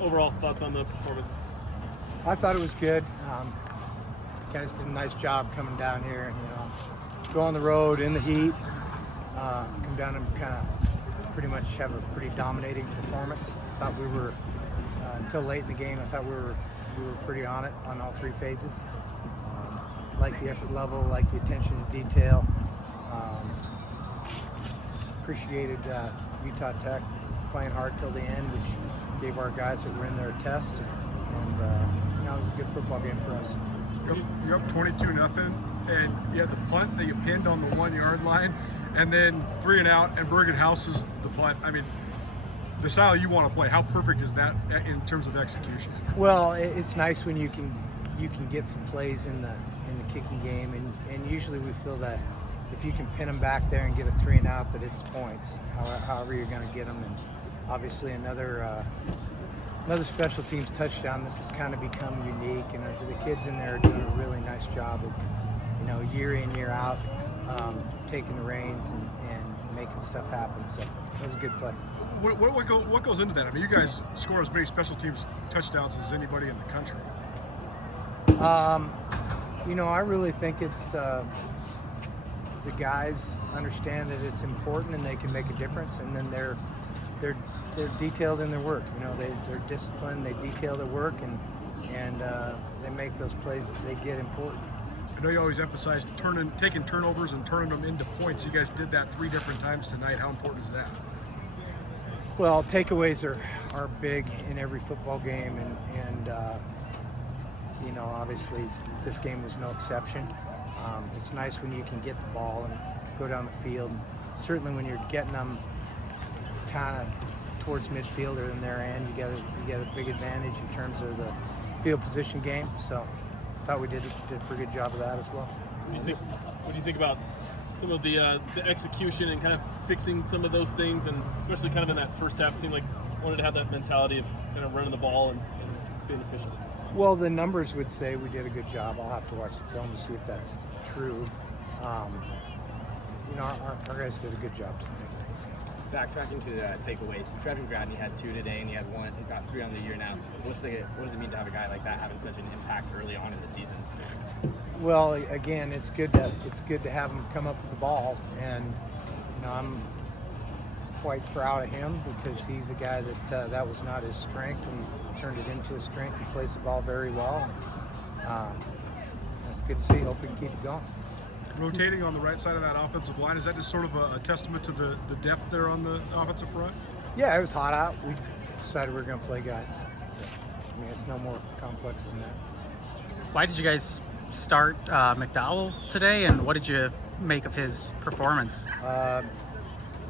overall thoughts on the performance? I thought it was good. Guys did a nice job coming down here. Go on the road in the heat, come down and kind of pretty much have a pretty dominating performance. Thought we were until late in the game. I thought we were pretty on it on all three phases. Like the effort level, like the attention to detail. Appreciated Utah Tech playing hard till the end, which gave our guys that were in there a test. And it was a good football game for us. You're up 22-0, and you had the punt that you pinned on the 1 yard line, and then 3 and out, and Bergen houses the punt. I mean, the style you want to play, how perfect is that in terms of execution? Well, it's nice when you can get some plays in the kicking game, and usually we feel that if you can pin them back there and get a 3 and out, that it's points. However you're going to get them, and obviously another special teams touchdown. This has kind of become unique, and the kids in there are doing a really nice job of, year in, year out, taking the reins and making stuff happen. So it was a good play. What goes into that? I mean, you guys score as many special teams touchdowns as anybody in the country. I really think it's the guys understand that it's important and they can make a difference, and then they're detailed in their work. They're disciplined, they detail their work, and they make those plays that they get important. I know you always emphasize taking turnovers and turning them into points. You guys did that 3 different times tonight. How important is that? Well, takeaways are big in every football game, and obviously this game was no exception. It's nice when you can get the ball and go down the field. Certainly when you're getting them kind of towards midfield or in their end, you get a big advantage in terms of the field position game. So I thought we did a pretty good job of that as well. What do you think about some of the execution and kind of fixing some of those things, and especially kind of in that first half, it seemed like wanted to have that mentality of kind of running the ball and being efficient? Well, the numbers would say we did a good job. I'll have to watch the film to see if that's true. Our guys did a good job tonight. Backtracking to the takeaways, Trevin Gradney had 2 today, and he had 1. He got 3 on the year now. What does it mean to have a guy like that having such an impact early on in the season? Well, again, it's good to have him come up with the ball, and I'm quite proud of him because he's a guy that was not his strength, and he's turned it into his strength. He plays the ball very well. That's good to see. Hope we can keep it going. Rotating on the right side of that offensive line, is that just sort of a testament to the depth there on the offensive front? Yeah, it was hot out. We decided we were going to play guys. So, it's no more complex than that. Why did you guys start McDowell today, and what did you make of his performance?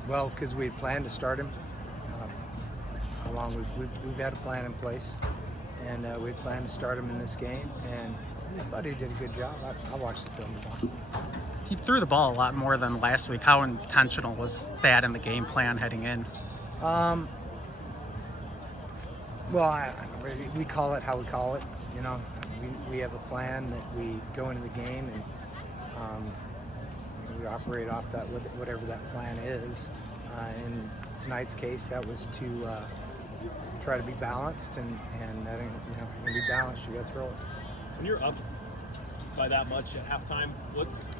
Well, because we had planned to start him. We've had a plan in place, and we had planned to start him in this game, and I thought he did a good job. I watched the film again. He threw the ball a lot more than last week. How intentional was that in the game plan heading in? Well, we call it how we call it. We have a plan that we go into the game, and we operate off that, whatever that plan is. In tonight's case, that was to try to be balanced, and that, if you're going to be balanced, you got to throw it. When you're up by that much at halftime, what's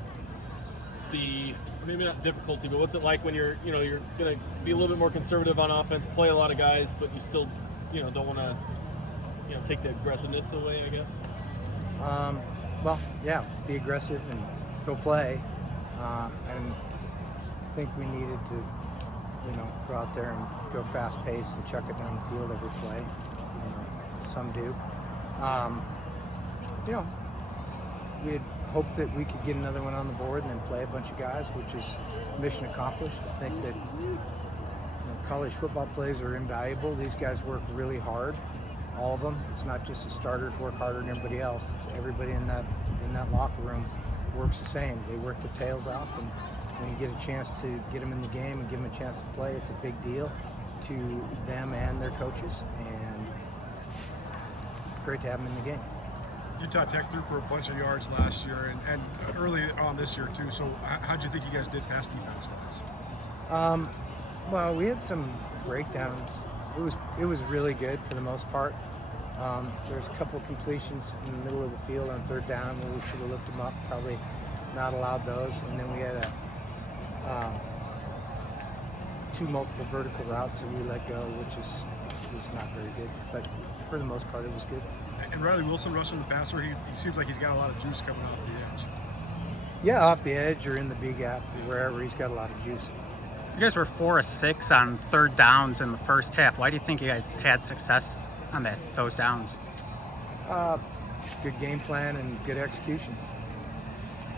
the, maybe not difficulty, but what's it like when you're going to be a little bit more conservative on offense, play a lot of guys, but you still don't want to take the aggressiveness away, I guess? Well, yeah, be aggressive and go play. I didn't think we needed to go out there and go fast paced and chuck it down the field every play. Some do. We had hoped that we could get another one on the board and then play a bunch of guys, which is mission accomplished. I think that college football plays are invaluable. These guys work really hard, all of them. It's not just the starters work harder than everybody else. It's everybody in that locker room works the same. They work their tails off, and when you get a chance to get them in the game and give them a chance to play, it's a big deal to them and their coaches, and great to have them in the game. Utah Tech threw for a bunch of yards last year and early on this year too. So how do you think you guys did pass defense-wise? Well, we had some breakdowns it was really good for the most part. There's a couple of completions in the middle of the field on third down where we should have looked them up, probably not allowed those. And then we had two multiple vertical routes that we let go, which was not very good. But for the most part, it was good. And Riley Wilson rushing the passer, he seems like he's got a lot of juice coming off the edge. Yeah, off the edge or in the B gap, wherever, he's got a lot of juice. You guys were 4 of 6 on third downs in the first half. Why do you think you guys had success on those downs? Good game plan and good execution.